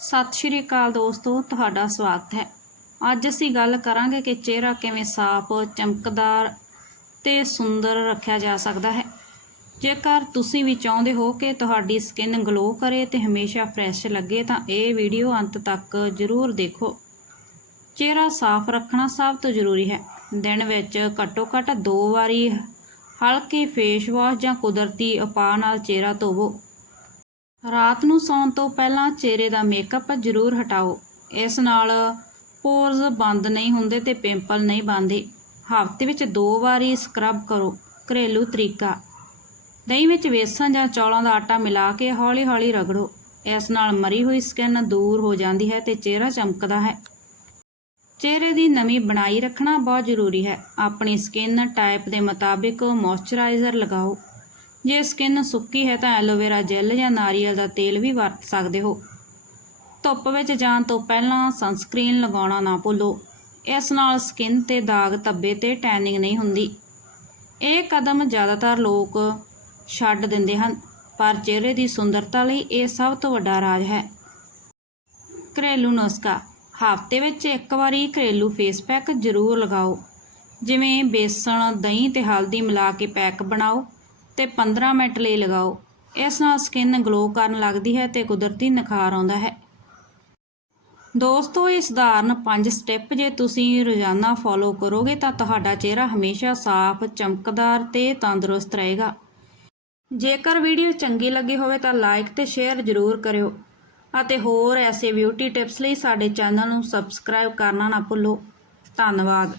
ਸਤਿ ਸ਼੍ਰੀ ਅਕਾਲ ਦੋਸਤੋ, ਤੁਹਾਡਾ ਸਵਾਗਤ ਹੈ। ਅੱਜ ਅਸੀਂ ਗੱਲ ਕਰਾਂਗੇ ਕਿ ਚਿਹਰਾ ਕਿਵੇਂ ਸਾਫ਼, ਚਮਕਦਾਰ ਤੇ ਸੁੰਦਰ ਰੱਖਿਆ ਜਾ ਸਕਦਾ ਹੈ। ਜੇਕਰ ਤੁਸੀਂ ਵੀ ਚਾਹੁੰਦੇ ਹੋ ਕਿ ਤੁਹਾਡੀ ਸਕਿਨ ਗਲੋ ਕਰੇ ਤੇ ਹਮੇਸ਼ਾ ਫਰੈਸ਼ ਲੱਗੇ, ਤਾਂ ਇਹ ਵੀਡੀਓ ਅੰਤ ਤੱਕ ਜ਼ਰੂਰ ਦੇਖੋ। ਚਿਹਰਾ ਸਾਫ਼ ਰੱਖਣਾ ਸਭ ਤੋਂ ਜ਼ਰੂਰੀ ਹੈ। ਦਿਨ ਵਿੱਚ ਘੱਟੋ ਘੱਟ ਦੋ ਵਾਰੀ ਹਲਕੇ ਫੇਸ ਵਾਸ਼ ਜਾਂ ਕੁਦਰਤੀ ਉਪਾਅ ਨਾਲ ਚਿਹਰਾ ਧੋਵੋ। ਰਾਤ ਨੂੰ ਸੌਣ ਤੋਂ ਪਹਿਲਾਂ ਚਿਹਰੇ ਦਾ ਮੇਕਅਪ ਜ਼ਰੂਰ ਹਟਾਓ। ਇਸ ਨਾਲ ਪੋਰਸ ਬੰਦ ਨਹੀਂ ਹੁੰਦੇ ਤੇ ਪਿੰਪਲ ਨਹੀਂ ਬਣਦੇ। ਹਫ਼ਤੇ ਵਿੱਚ ਦੋ ਵਾਰੀ ਸਕਰਬ ਕਰੋ। ਘਰੇਲੂ ਤਰੀਕਾ। ਦਹੀਂ ਵਿੱਚ ਵੇਸਣ ਜਾਂ ਚੌਲਾਂ ਦਾ ਆਟਾ ਮਿਲਾ ਕੇ ਹੌਲੀ-ਹੌਲੀ ਰਗੜੋ। ਇਸ ਨਾਲ ਮਰੀ ਹੋਈ ਸਕਿਨ ਦੂਰ ਹੋ ਜਾਂਦੀ ਹੈ ਤੇ ਚਿਹਰਾ ਚਮਕਦਾ ਹੈ। ਚਿਹਰੇ ਦੀ ਨਮੀ ਬਣਾਈ ਰੱਖਣਾ ਬਹੁਤ ਜ਼ਰੂਰੀ ਹੈ। ਆਪਣੀ ਸਕਿਨ ਟਾਈਪ ਦੇ ਮੁਤਾਬਿਕ ਮੋਇਸਚਰਾਈਜ਼ਰ ਲਗਾਓ। ਜੇ ਸਕਿਨ ਸੁੱਕੀ ਹੈ ਤਾਂ ਐਲੋਵੇਰਾ ਜੈਲ ਜਾਂ ਨਾਰੀਅਲ ਦਾ ਤੇਲ ਵੀ ਵਰਤ ਸਕਦੇ ਹੋ। ਧੁੱਪ ਵਿੱਚ ਜਾਣ ਤੋਂ ਪਹਿਲਾਂ ਸਨਸਕ੍ਰੀਨ ਲਗਾਉਣਾ ਨਾ ਭੁੱਲੋ। ਇਸ ਨਾਲ ਸਕਿਨ ਤੇ ਦਾਗ ਧੱਬੇ ਤੇ ਟੈਨਿੰਗ ਨਹੀਂ ਹੁੰਦੀ। ਇਹ ਕਦਮ ਜ਼ਿਆਦਾਤਰ ਲੋਕ ਛੱਡ ਦਿੰਦੇ ਹਨ, ਪਰ ਚਿਹਰੇ ਦੀ ਸੁੰਦਰਤਾ ਲਈ ਇਹ ਸਭ ਤੋਂ ਵੱਡਾ ਰਾਜ ਹੈ। ਘਰੇਲੂ ਨੁਸਖਾ। ਹਫ਼ਤੇ ਵਿੱਚ ਇੱਕ ਵਾਰੀ ਘਰੇਲੂ ਫੇਸ ਪੈਕ ਜ਼ਰੂਰ ਲਗਾਓ। ਜਿਵੇਂ ਬੇਸਣ, ਦਹੀਂ ਤੇ ਹਲਦੀ ਮਿਲਾ ਕੇ ਪੈਕ ਬਣਾਓ। ਤੇ 15 ਮਿੰਟ ਲਈ ਲਗਾਓ। ਇਸ ਨਾਲ ਸਕਿਨ ਗਲੋ ਕਰਨ ਲੱਗਦੀ ਹੈ ਤੇ ਕੁਦਰਤੀ ਨਿਖਾਰ ਆਉਂਦਾ ਹੈ। ਦੋਸਤੋ ਇਹ ਸਧਾਰਨ 5 ਸਟੈਪ ਜੇ ਤੁਸੀਂ ਰੋਜ਼ਾਨਾ ਫੋਲੋ ਕਰੋਗੇ ਤਾਂ ਤੁਹਾਡਾ ਚਿਹਰਾ ਹਮੇਸ਼ਾ ਸਾਫ਼, ਚਮਕਦਾਰ ਤੇ ਤੰਦਰੁਸਤ ਰਹੇਗਾ। ਜੇਕਰ ਵੀਡੀਓ ਚੰਗੀ ਲੱਗੀ ਹੋਵੇ ਤਾਂ ਲਾਈਕ ਤੇ ਸ਼ੇਅਰ ਜ਼ਰੂਰ ਕਰਿਓ ਅਤੇ ਹੋਰ ਐਸੇ ਬਿਊਟੀ ਟਿਪਸ ਲਈ ਸਾਡੇ ਚੈਨਲ ਨੂੰ ਸਬਸਕ੍ਰਾਈਬ ਕਰਨਾ ਨਾ ਭੁੱਲੋ। ਧੰਨਵਾਦ।